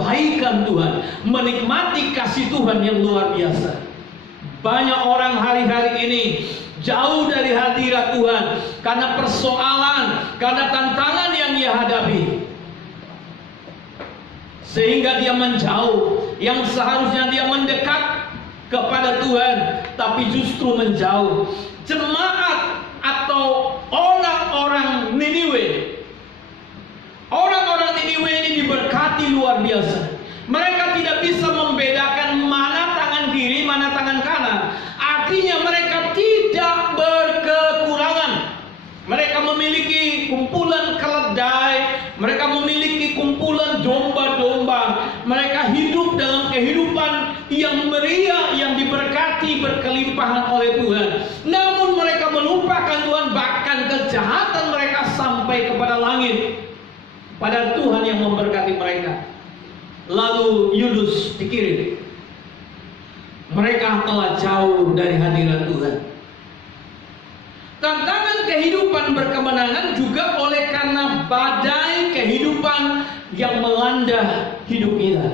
kebaikan Tuhan, menikmati kasih Tuhan yang luar biasa. Banyak orang hari-hari ini jauh dari hadirat Tuhan karena persoalan, karena tantangan yang ia hadapi, sehingga dia menjauh. Yang seharusnya dia mendekat kepada Tuhan, tapi justru menjauh. Jemaat atau orang-orang Niniwe, orang-orang Niniwe ini diberkati luar biasa. Mereka tidak bisa membedakan mana tangan kiri, mana tangan kanan. Artinya mereka tidak berkekurangan. Mereka memiliki kumpulan keledai, mereka memiliki kumpulan domba-domba. Mereka hidup dalam kehidupan yang meriah, yang diberkati, berkelimpahan oleh Tuhan. Namun mereka melupakan Tuhan, bahkan kejahatan mereka sampai kepada langit. Padahal Tuhan yang memberkati mereka. Lalu Yunus dikirim. Mereka telah jauh dari hadirat Tuhan. Tantangan kehidupan berkemenangan juga oleh karena badai kehidupan yang melanda hidup kita.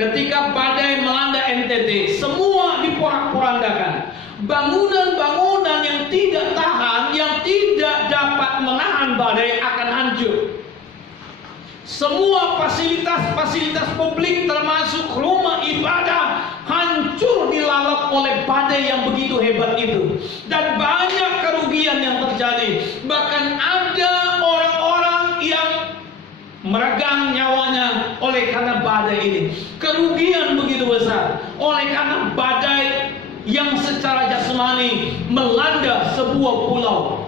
Ketika badai melanda NTT, semua diporak-porandakan. Bangunan-bangunan yang tidak tahan, yang tidak dapat menahan badai akan hancur. Semua fasilitas-fasilitas publik termasuk rumah ibadah hancur dilalap oleh badai yang begitu hebat itu. Dan banyak kerugian yang terjadi. Bahkan ada orang-orang yang meregang nyawanya oleh karena badai ini. Kerugian begitu besar oleh karena badai yang secara jasmani melanda sebuah pulau.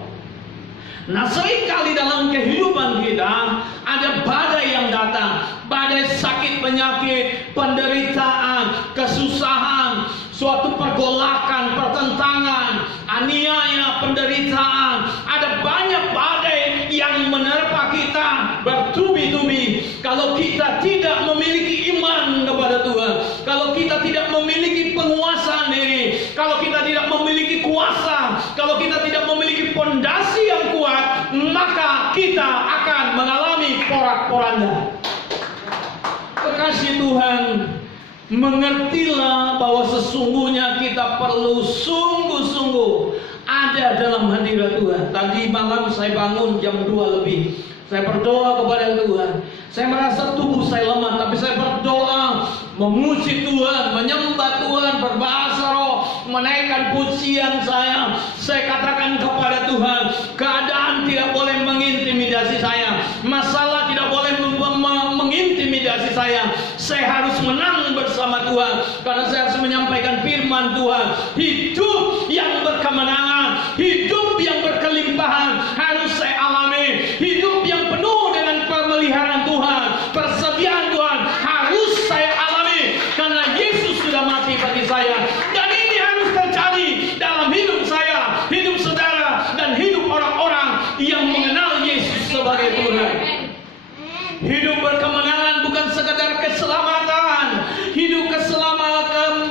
Nah, seringkali dalam kehidupan kita ada badai yang datang, badai sakit penyakit, penderitaan, kesusahan, suatu pergolakan, pertentangan, aniaya, penderitaan. Ada banyak badai yang menerpa kita bertubi-tubi. Kalau kita tidak memiliki iman kepada Tuhan, kalau kita tidak memiliki penguasaan diri, kalau kita tidak memiliki kuasa, kalau kita tidak memiliki pondasi yang kuat, maka kita akan mengalami porak-poranda. Kekasih Tuhan, mengertilah bahwa sesungguhnya kita perlu sungguh-sungguh ada dalam hadirat Tuhan. Tadi malam saya bangun jam 2 lebih. Saya berdoa kepada Tuhan. Saya merasa tubuh saya lemah, tapi saya berdoa, memuji Tuhan, menyembah Tuhan, berbahasa roh, menaikkan pujian saya. Saya katakan kepada Tuhan, keadaan tidak boleh mengintimidasi saya, masalah tidak boleh mengintimidasi saya. Saya harus menang bersama Tuhan, karena saya harus menyampaikan firman Tuhan. Hidup yang berkemenangan, hidup yang berkelimpahan harus saya alami. Hidup yang penuh dengan pemeliharaan Tuhan, persediaan Tuhan harus saya alami, karena Yesus sudah mati bagi saya. Dan ini harus terjadi dalam hidup saya, hidup saudara, dan hidup orang-orang yang mengenal Yesus sebagai Tuhan. Hidup berkemenangan bukan sekadar keselamatan. Hidup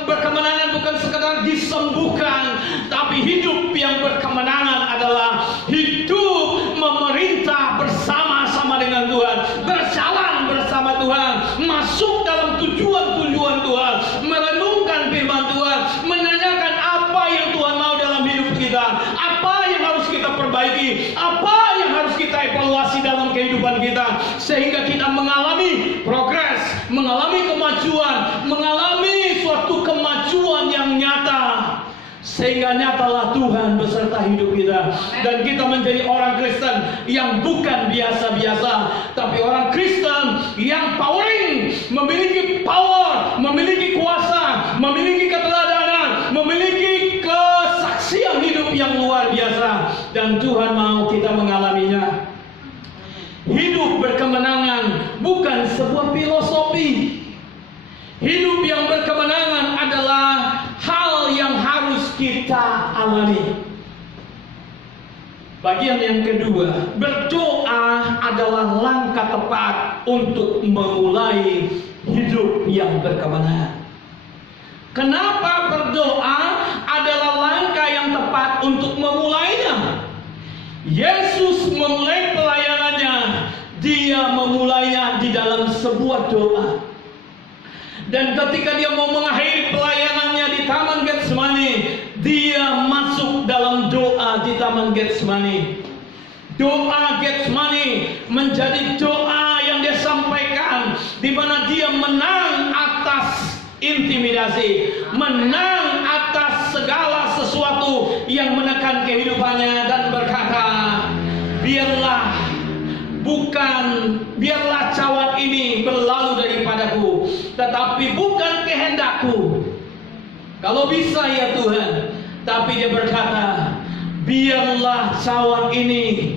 berkemenangan bukan sekadar disembuhkan, tapi hidup yang berkemenangan adalah hidup memerintah bersama-sama dengan Tuhan, berjalan bersama Tuhan, masuk dalam tujuan-tujuan Tuhan, merenungkan firman Tuhan, menanyakan apa yang Tuhan mau dalam hidup kita, apa yang harus kita perbaiki, apa yang harus kita evaluasi dalam kehidupan kita, sehingga kita mengalami progres, mengalami kemajuan, mengalami suatu kemajuan yang nyata, sehingga nyatalah Tuhan beserta hidup kita, dan kita menjadi orang Kristen yang bukan biasa-biasa, tapi orang Kristen yang powering, memiliki power, memiliki kuasa, memiliki keteladanan, memiliki kesaksian hidup yang luar biasa, dan Tuhan mau kita mengalaminya. Hidup berkemenangan bukan sebuah filosofi. Hidup yang berkemenangan adalah hal yang harus kita alami. Bagian yang kedua, berdoa adalah langkah tepat untuk memulai hidup yang berkemenangan. Kenapa berdoa adalah langkah yang tepat untuk memulainya? Yesus memulai pelayanannya. Dia dia memulainya di dalam sebuah doa. Dan ketika dia mau mengakhiri pelayanannya di Taman Getsemani, dia masuk dalam doa di Taman Getsemani. Doa Getsemani menjadi doa yang dia sampaikan, di mana dia menang atas intimidasi, menang atas segala sesuatu yang menekan kehidupannya, dan berkata, biarlah cawan ini berlalu daripadaku, tetapi bukan kehendakku. Kalau bisa ya Tuhan. Tapi dia berkata, biarlah cawan ini,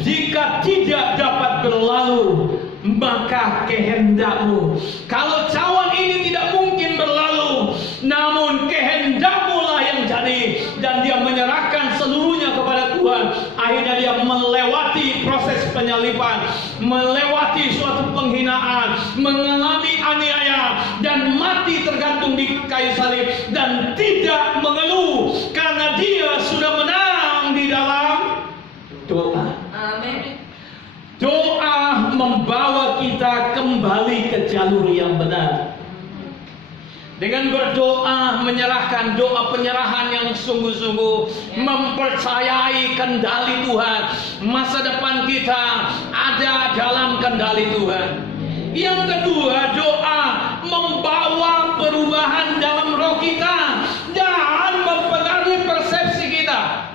jika tidak dapat berlalu, maka kehendakmu. Kalau cawan ini tidak mungkin berlalu, namun kehendakmu lah yang jadi. Dan dia menyerahkan seluruhnya kepada Tuhan. Akhirnya dia melewati proses penyaliban, melewati suatu penghinaan, mengalami aniaya, dan mati tergantung di kayu salib, dan tidak mengeluh karena dia sudah menang di dalam doa. Amin. Doa membawa kita kembali ke jalur yang benar. Dengan berdoa, menyerahkan, doa penyerahan yang sungguh-sungguh, mempercayai kendali Tuhan. Masa depan kita ada dalam kendali Tuhan. Yang kedua, doa membawa perubahan dalam roh kita dan mempengaruhi persepsi kita.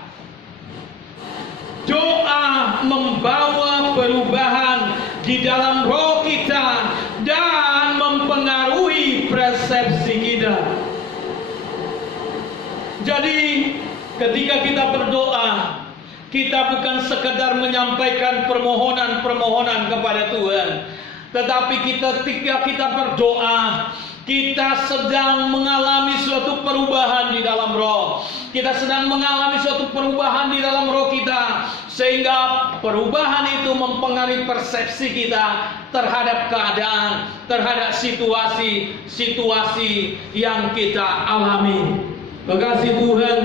Doa membawa perubahan di dalam roh kita dan mempengaruhi persepsi kita. Jadi ketika kita berdoa, kita bukan sekedar menyampaikan permohonan-permohonan kepada Tuhan, tetapi ketika kita berdoa, kita sedang mengalami suatu perubahan di dalam roh. Kita sedang mengalami suatu perubahan di dalam roh kita, sehingga perubahan itu mempengaruhi persepsi kita terhadap keadaan, terhadap situasi yang kita alami. Terkasih Tuhan,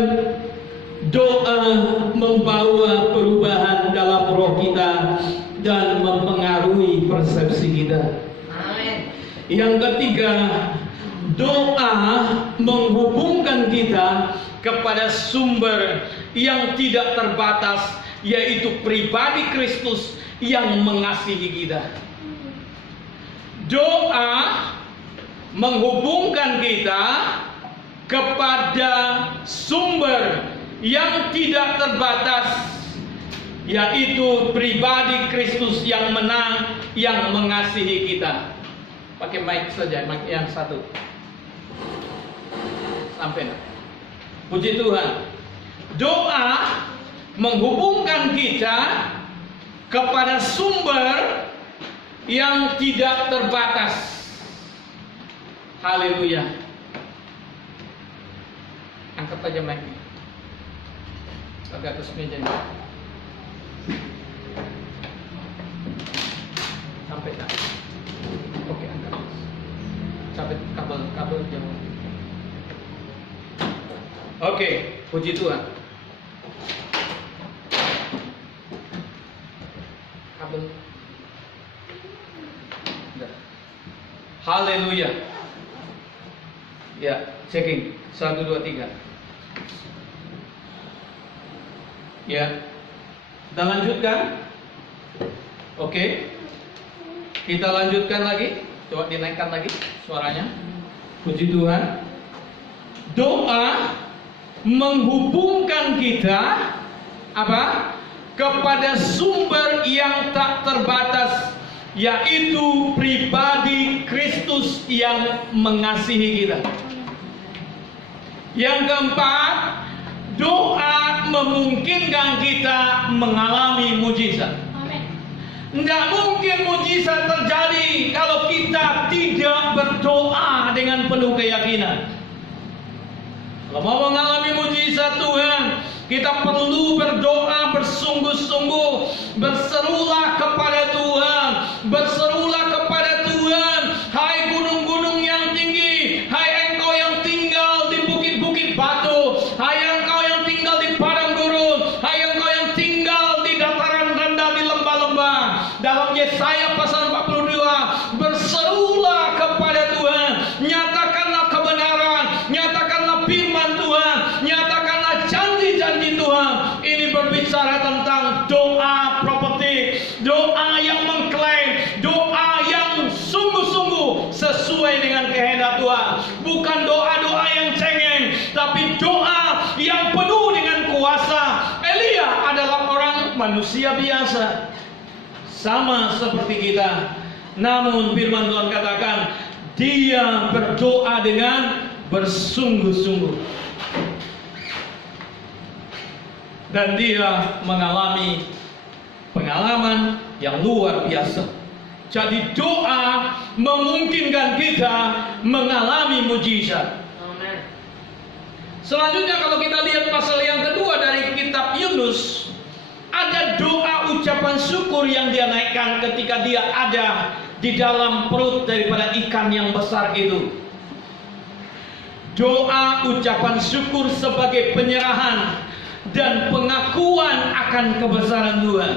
doa membawa perubahan dalam roh kita dan mempengaruhi persepsi kita. Amin. Yang ketiga, doa menghubungkan kita kepada sumber yang tidak terbatas, yaitu pribadi Kristus yang mengasihi kita. Doa menghubungkan kita kepada sumber yang tidak terbatas, yaitu pribadi Kristus yang menang, yang mengasihi kita. Pakai mic saja, mic yang satu. Sampai nak. Puji Tuhan. Doa menghubungkan kita kepada sumber yang tidak terbatas. Haleluya. Angkat aja mic-nya. Agak atas meja ini. Sampai tak? Oke, angkat. Cabut kabel jauh. Oke, puji Tuhan. Kabel. Haleluya. Ya, checking. 1, 2, 3. Ya. Kita lanjutkan. Oke. Kita lanjutkan lagi. Coba dinaikkan lagi suaranya. Puji Tuhan. Doa menghubungkan kita kepada sumber yang tak terbatas, yaitu pribadi Kristus yang mengasihi kita. Yang keempat, doa memungkinkan kita mengalami mujizat. Tidak mungkin mujizat terjadi kalau kita tidak berdoa dengan penuh keyakinan. Kalau mau mengalami mujizat Tuhan, kita perlu berdoa bersungguh-sungguh. Berserulah kepada Tuhan. Berserulah kepada Tuhan. Hai gunung-gunung yang tinggi, hai engkau yang tinggal di bukit-bukit batu, hai engkau yang tinggal di padang gurun, hai engkau yang tinggal di dataran rendah, di lembah-lembah. Dalam Yesaya hadirat Tuhan. Bukan doa-doa yang cengeng, tapi doa yang penuh dengan kuasa. Elia adalah orang manusia biasa, sama seperti kita. Namun firman Tuhan katakan, dia berdoa dengan bersungguh-sungguh. Dan dia mengalami pengalaman yang luar biasa. Jadi doa memungkinkan kita mengalami mujizat. Selanjutnya kalau kita lihat pasal yang kedua dari kitab Yunus, ada doa ucapan syukur yang dia naikkan ketika dia ada di dalam perut daripada ikan yang besar itu. Doa ucapan syukur sebagai penyerahan dan pengakuan akan kebesaran Tuhan.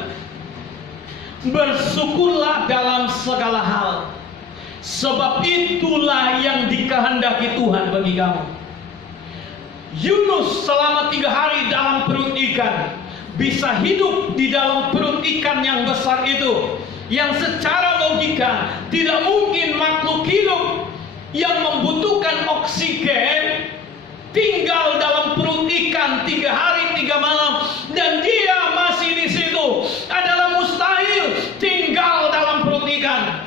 Bersyukurlah dalam segala hal, sebab itulah yang dikehendaki Tuhan bagi kamu. Yunus selama 3 hari dalam perut ikan, bisa hidup di dalam perut ikan yang besar itu, yang secara logika tidak mungkin makhluk hidup yang membutuhkan oksigen tinggal dalam perut ikan 3 hari 3 malam dan dia masih di situ. Adalah mustahil tinggal dalam perut ikan.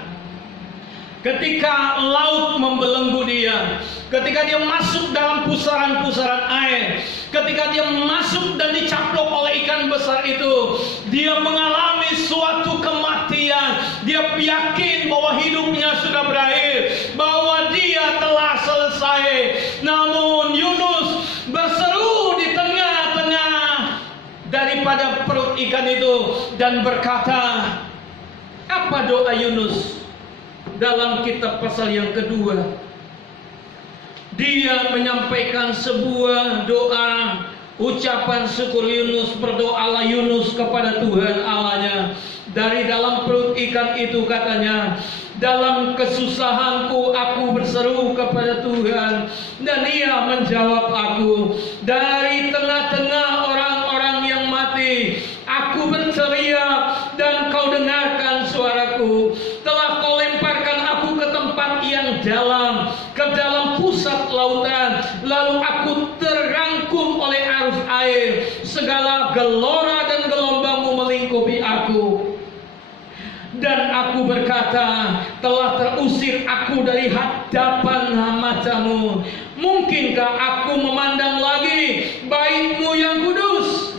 Ketika laut membelenggu dia, ketika dia masuk dalam pusaran-pusaran air, ketika dia masuk dan dicaplok oleh ikan besar itu, dia mengalami suatu kematian. Dia yakin bahwa hidupnya sudah berakhir, bahwa dia telah selesai. Namun Yunus berseru di tengah-tengah daripada perut ikan itu dan berkata, apa doa Yunus? Dalam kitab pasal yang kedua, dia menyampaikan sebuah doa ucapan syukur Yunus. Berdoalah Yunus kepada Tuhan Allahnya dari dalam perut ikan itu, katanya, dalam kesusahanku aku berseru kepada Tuhan dan Ia menjawab aku. Dari tengah-tengah orang-orang yang mati aku berteriak dan kau dengarkan suaraku. Telah kau lemparkan aku ke tempat yang dalam, ke dalam pusat lautan, lalu aku terangkum oleh arus air. Segala gelora dan gelombangmu melingkupi aku. Dan aku berkata, telah terusir aku dari hadapan matamu. Mungkinkah aku memandang lagi baitmu yang kudus?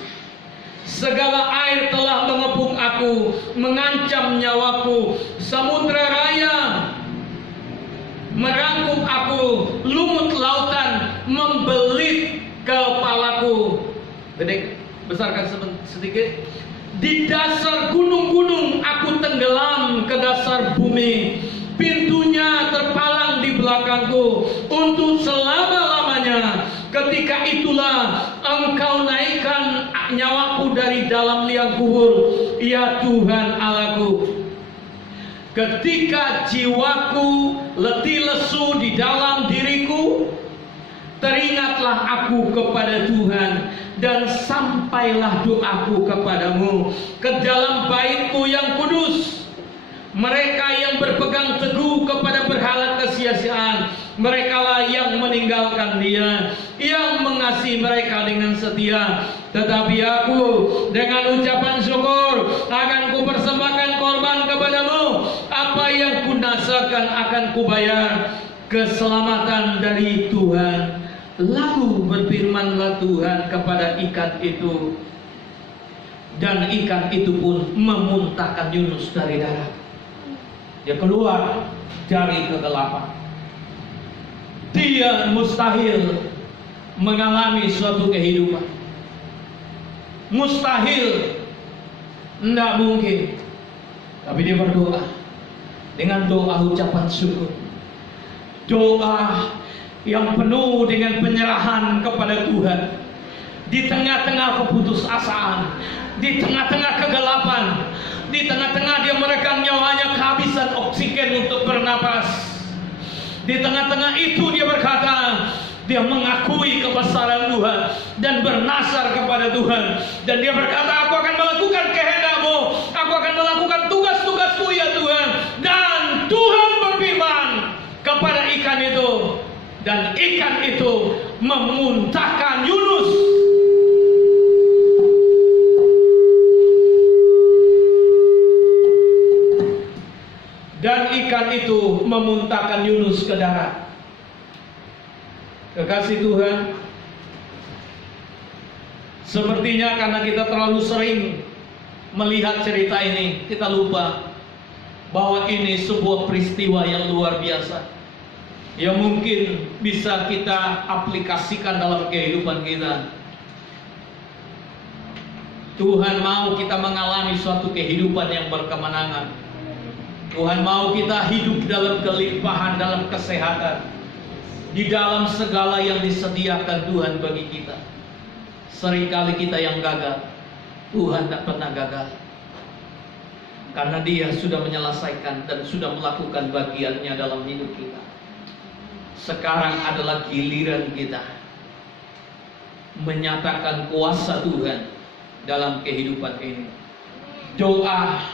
Segala air telah mengepung aku, mengancam nyawaku. Samudra raya merangkum aku, lumut lautan membelit kepalaku. Gede, besarkan sedikit. Di dasar gunung-gunung aku tenggelam ke dasar bumi. Pintunya terpalang di belakangku untuk selama-lamanya. Ketika itulah Engkau naikkan nyawaku dari dalam liang kubur, ya Tuhan Allahku. Ketika jiwaku letih lesu di dalam diriku, teringatlah aku kepada Tuhan dan sampailah doaku kepadamu ke dalam bait-Mu yang kudus. Mereka yang berpegang teguh kepada berhala kesia-siaan, merekalah yang meninggalkan Dia, yang mengasihi mereka dengan setia. Tetapi aku dengan ucapan syukur akan kupersembahkan korban kepadamu. Apa yang kunasakan akan kubayar. Keselamatan dari Tuhan. Lalu berfirmanlah Tuhan kepada ikan itu, dan ikan itu pun memuntahkan Yunus dari darat. Dia keluar dari kegelapan. Dia mustahil mengalami suatu kehidupan. Mustahil, tidak mungkin. Tapi dia berdoa dengan doa ucapan syukur. Doa yang penuh dengan penyerahan kepada Tuhan. Di tengah-tengah keputusasaan, di tengah-tengah kegelapan, di tengah-tengah dia merekam nyawanya kehabisan oksigen untuk bernapas. Di tengah-tengah itu dia berkata, dia mengakui kebesaran Tuhan dan bernasar kepada Tuhan. Dan dia berkata, aku akan melakukan kehendak-Mu, aku akan melakukan tugas-tugas-Ku ya Tuhan. Dan Tuhan berfirman kepada ikan itu, Dan ikan itu memuntahkan Yunus. Dan ikan itu memuntahkan Yunus ke darat. Kekasih Tuhan, sepertinya karena kita terlalu sering melihat cerita ini, kita lupa bahwa ini sebuah peristiwa yang luar biasa, yang mungkin bisa kita aplikasikan dalam kehidupan kita. Tuhan mau kita mengalami suatu kehidupan yang berkemenangan. Tuhan mau kita hidup dalam kelimpahan, dalam kesehatan, di dalam segala yang disediakan Tuhan bagi kita. Seringkali kita yang gagal, Tuhan tak pernah gagal, karena Dia sudah menyelesaikan dan sudah melakukan bagiannya dalam hidup kita. Sekarang adalah giliran kita menyatakan kuasa Tuhan dalam kehidupan ini. Doa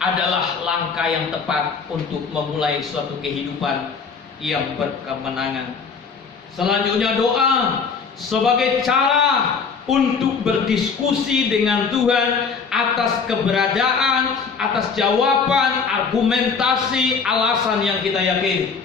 adalah langkah yang tepat untuk memulai suatu kehidupan yang berkemenangan. Selanjutnya, doa sebagai cara untuk berdiskusi dengan Tuhan atas keberadaan, atas jawaban, argumentasi, alasan yang kita yakini.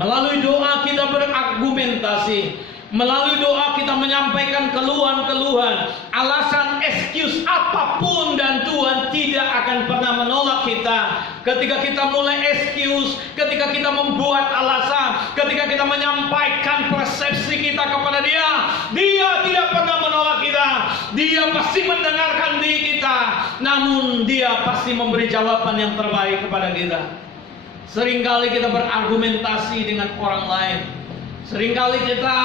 Melalui doa kita berargumentasi. Melalui doa kita menyampaikan keluhan-keluhan, alasan, excuse apapun, dan Tuhan tidak akan pernah menolak kita. Ketika kita mulai excuse, ketika kita membuat alasan, ketika kita menyampaikan persepsi kita kepada Dia, Dia tidak pernah menolak kita. Dia pasti mendengarkan diri kita, namun Dia pasti memberi jawaban yang terbaik kepada kita. Seringkali kita berargumentasi dengan orang lain. Seringkali kita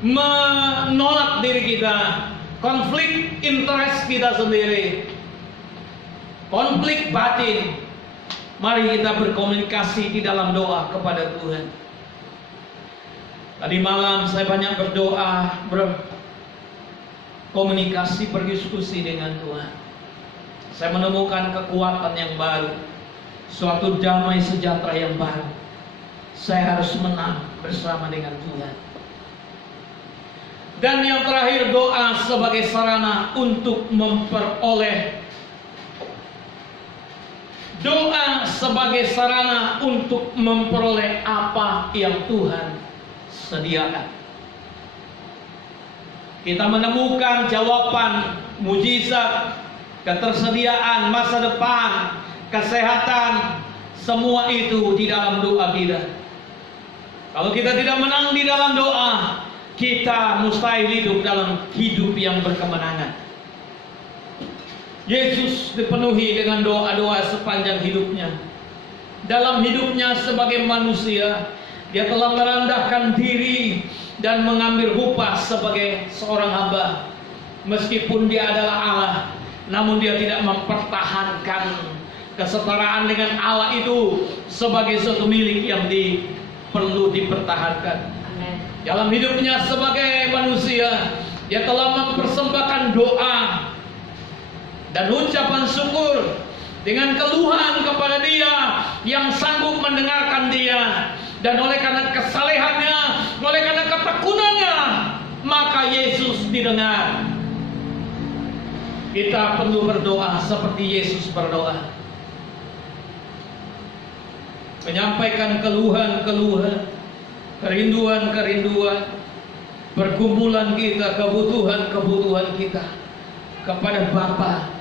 menolak diri kita, konflik interest kita sendiri, konflik batin. Mari kita berkomunikasi di dalam doa kepada Tuhan. Tadi malam saya banyak berdoa, berkomunikasi, berdiskusi dengan Tuhan. Saya menemukan kekuatan yang baru, suatu damai sejahtera yang baru. Saya harus menang bersama dengan Tuhan. Dan yang terakhir, doa sebagai sarana untuk memperoleh. Doa sebagai sarana untuk memperoleh apa yang Tuhan sediakan. Kita menemukan jawaban, mujizat, ketersediaan masa depan, kesehatan, semua itu di dalam doa kita. Kalau kita tidak menang di dalam doa, kita mustahil hidup dalam hidup yang berkemenangan. Yesus dipenuhi dengan doa-doa sepanjang hidupnya. Dalam hidupnya sebagai manusia, Dia telah merendahkan diri dan mengambil rupa sebagai seorang hamba. Meskipun Dia adalah Allah, namun Dia tidak mempertahankan kesetaraan dengan Allah itu sebagai suatu milik yang perlu dipertahankan. Amen. Dalam hidupnya sebagai manusia, Dia telah mempersembahkan doa dan ucapan syukur dengan keluhan kepada Dia yang sanggup mendengarkan dia. Dan oleh karena kesalehannya, oleh karena ketekunannya, maka Yesus didengar. Kita perlu berdoa seperti Yesus berdoa, menyampaikan keluhan-keluhan, kerinduan-kerinduan, pergumulan kita, kebutuhan-kebutuhan kita kepada Bapa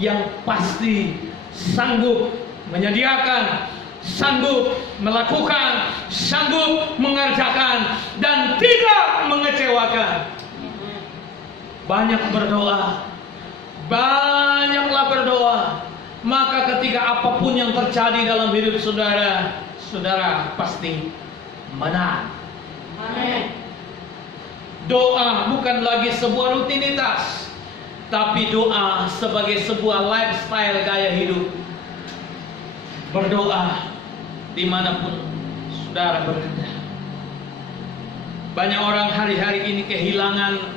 yang pasti sanggup menyediakan, sanggup melakukan, sanggup mengerjakan, dan tidak mengecewakan. Banyak berdoa, banyaklah berdoa. Maka ketika apapun yang terjadi dalam hidup saudara, saudara pasti menang. Amin. Doa bukan lagi sebuah rutinitas, tapi doa sebagai sebuah lifestyle, gaya hidup. Berdoa dimanapun saudara berada. Banyak orang hari-hari ini kehilangan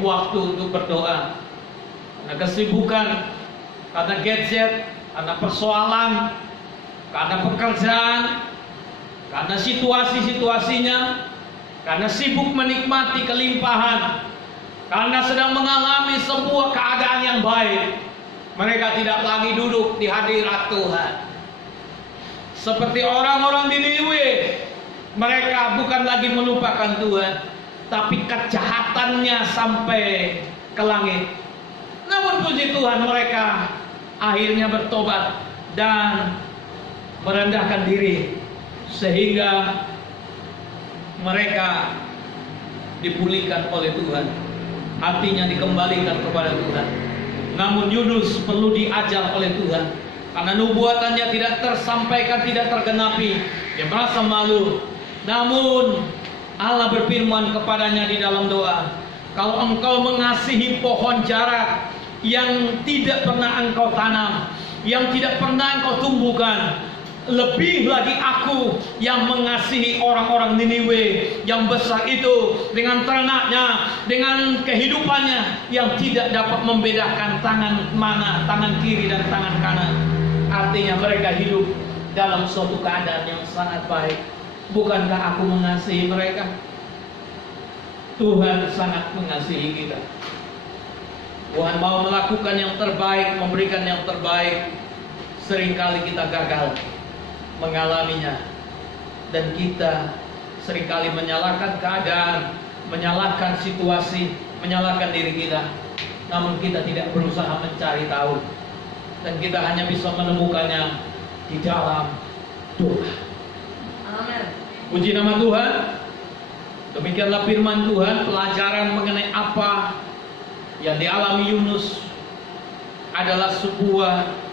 waktu untuk berdoa karena kesibukan, karena gadget, karena persoalan, karena pekerjaan, karena situasi-situasinya, karena sibuk menikmati kelimpahan, karena sedang mengalami sebuah keadaan yang baik, mereka tidak lagi duduk di hadirat Tuhan. Seperti orang-orang di Niniwe, mereka bukan lagi melupakan Tuhan, tapi kejahatannya sampai ke langit. Namun puji Tuhan, mereka akhirnya bertobat dan merendahkan diri, sehingga mereka dipulihkan oleh Tuhan, hatinya dikembalikan kepada Tuhan. Namun Yunus perlu diajar oleh Tuhan, karena nubuatannya tidak tersampaikan, tidak tergenapi. Dia merasa malu. Namun Allah berfirman kepadanya di dalam doa, kalau engkau mengasihi pohon jarak yang tidak pernah engkau tanam, yang tidak pernah engkau tumbuhkan, lebih lagi aku yang mengasihi orang-orang Niniwe yang besar itu, dengan ternaknya, dengan kehidupannya yang tidak dapat membedakan tangan mana, tangan kiri dan tangan kanan. Artinya mereka hidup dalam suatu keadaan yang sangat baik. Bukankah aku mengasihi mereka? Tuhan sangat mengasihi kita. Tuhan mau melakukan yang terbaik, memberikan yang terbaik. Seringkali kita gagal mengalaminya, dan kita seringkali menyalahkan keadaan, menyalahkan situasi, menyalahkan diri kita. Namun kita tidak berusaha mencari tahu, dan kita hanya bisa menemukannya di dalam doa. Amin. Puji nama Tuhan. Demikianlah firman Tuhan, pelajaran mengenai apa yang dialami Yunus adalah sebuah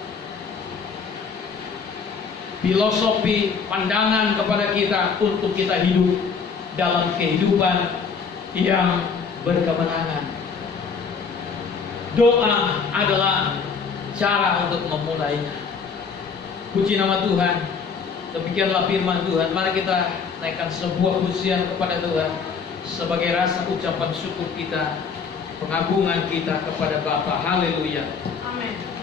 filosofi, pandangan kepada kita untuk kita hidup dalam kehidupan yang berkemenangan. Doa adalah cara untuk memulainya. Puji nama Tuhan. Demikianlah firman Tuhan. Mari kita naikkan sebuah pujian kepada Tuhan sebagai rasa ucapan syukur kita, pengagungan kita kepada Bapa. Haleluya. Amin.